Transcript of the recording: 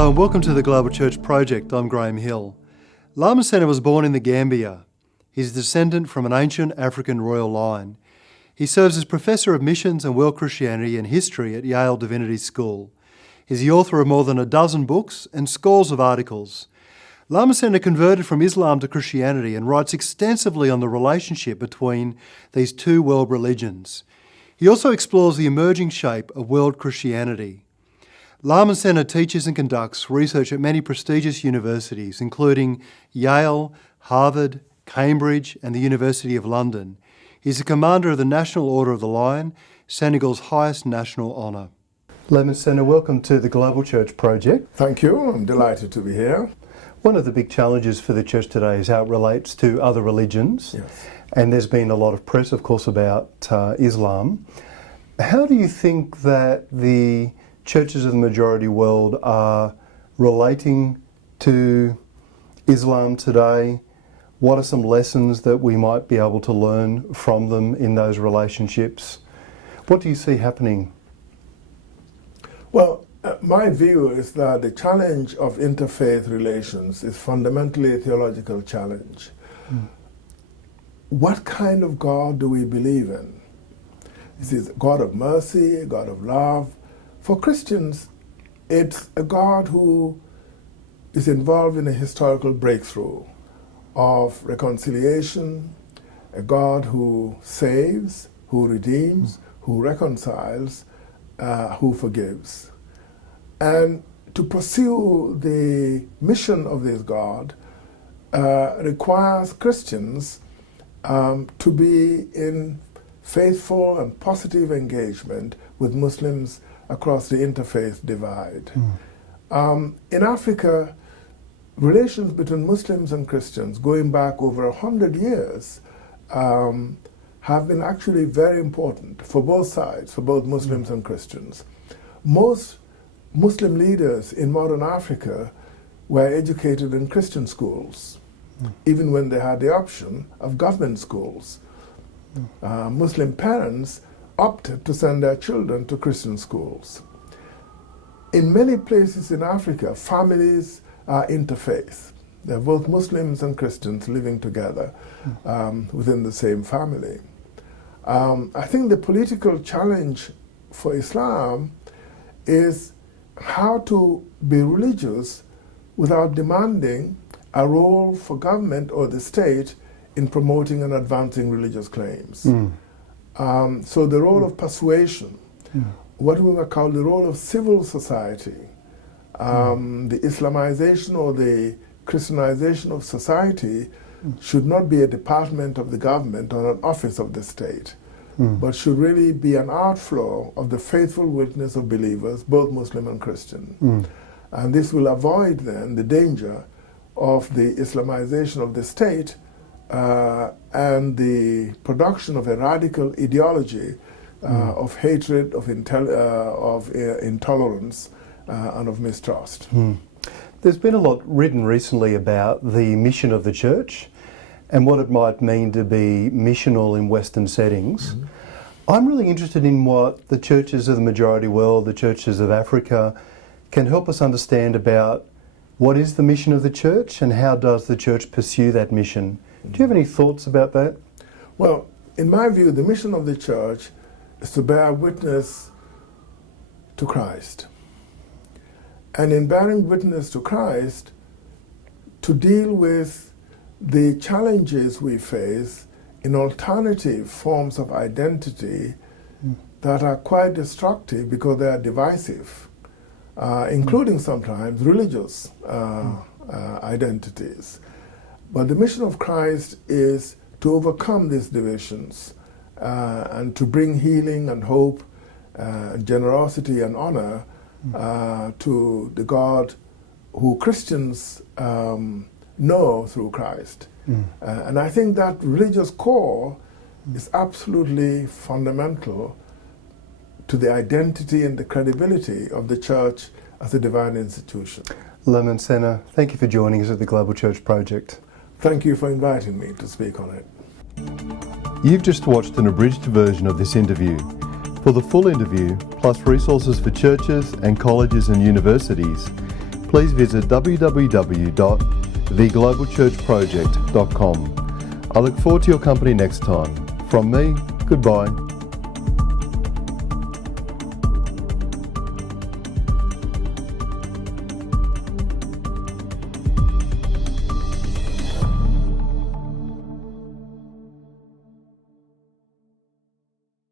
Hello and welcome to the Global Church Project. I'm Graham Hill. Lamin Sanneh was born in the Gambia. He's a descendant from an ancient African royal line. He serves as Professor of Missions and World Christianity and History at Yale Divinity School. He's the author of more than a dozen books and scores of articles. Lamin Sanneh converted from Islam to Christianity and writes extensively on the relationship between these two world religions. He also explores the emerging shape of world Christianity. Lamin Sanneh teaches and conducts research at many prestigious universities, including Yale, Harvard, Cambridge, and the University of London. He's a commander of the National Order of the Lion, Senegal's highest national honour. Lamin Sanneh, welcome to the Global Church Project. Thank you. I'm delighted to be here. One of the big challenges for the church today is how it relates to other religions. Yes. And there's been a lot of press, of course, about Islam. How do you think that the churches of the majority world are relating to Islam today? What are some lessons that we might be able to learn from them in those relationships? What do you see happening? Well, my view is that the challenge of interfaith relations is fundamentally a theological challenge. What kind of God do we believe in? Is it a God of mercy, a God of love? For Christians, it's a God who is involved in a historical breakthrough of reconciliation, a God who saves, who redeems, who reconciles, who forgives. And to pursue the mission of this God requires Christians to be in faithful and positive engagement with Muslims across the interfaith divide. In Africa, relations between Muslims and Christians going back over 100 years have been actually very important for both sides, for both Muslims and Christians. Most Muslim leaders in modern Africa were educated in Christian schools, even when they had the option of government schools. Muslim parents opted to send their children to Christian schools. In many places in Africa, families are interfaith. They're both Muslims and Christians living together within the same family. I think the political challenge for Islam is how to be religious without demanding a role for government or the state in promoting and advancing religious claims. So the role of persuasion, what we would call the role of civil society, the Islamization or the Christianization of society should not be a department of the government or an office of the state, but should really be an outflow of the faithful witness of believers, both Muslim and Christian. And this will avoid then the danger of the Islamization of the state and the production of a radical ideology of hatred, of intolerance, and of mistrust. There's been a lot written recently about the mission of the church and what it might mean to be missional in Western settings. I'm really interested in what the churches of the majority world, the churches of Africa, can help us understand about what is the mission of the church and how does the church pursue that mission. Do you have any thoughts about that? Well, in my view, the mission of the church is to bear witness to Christ. And in bearing witness to Christ, to deal with the challenges we face in alternative forms of identity that are quite destructive because they are divisive, including sometimes religious identities. But the mission of Christ is to overcome these divisions and to bring healing and hope, generosity and honor to the God who Christians know through Christ. And I think that religious core is absolutely fundamental to the identity and the credibility of the church as a divine institution. Lamin Sanneh, thank you for joining us at the Global Church Project. Thank you for inviting me to speak on it. You've just watched an abridged version of this interview. For the full interview, plus resources for churches and colleges and universities, please visit www.theglobalchurchproject.com. I look forward to your company next time. From me, goodbye.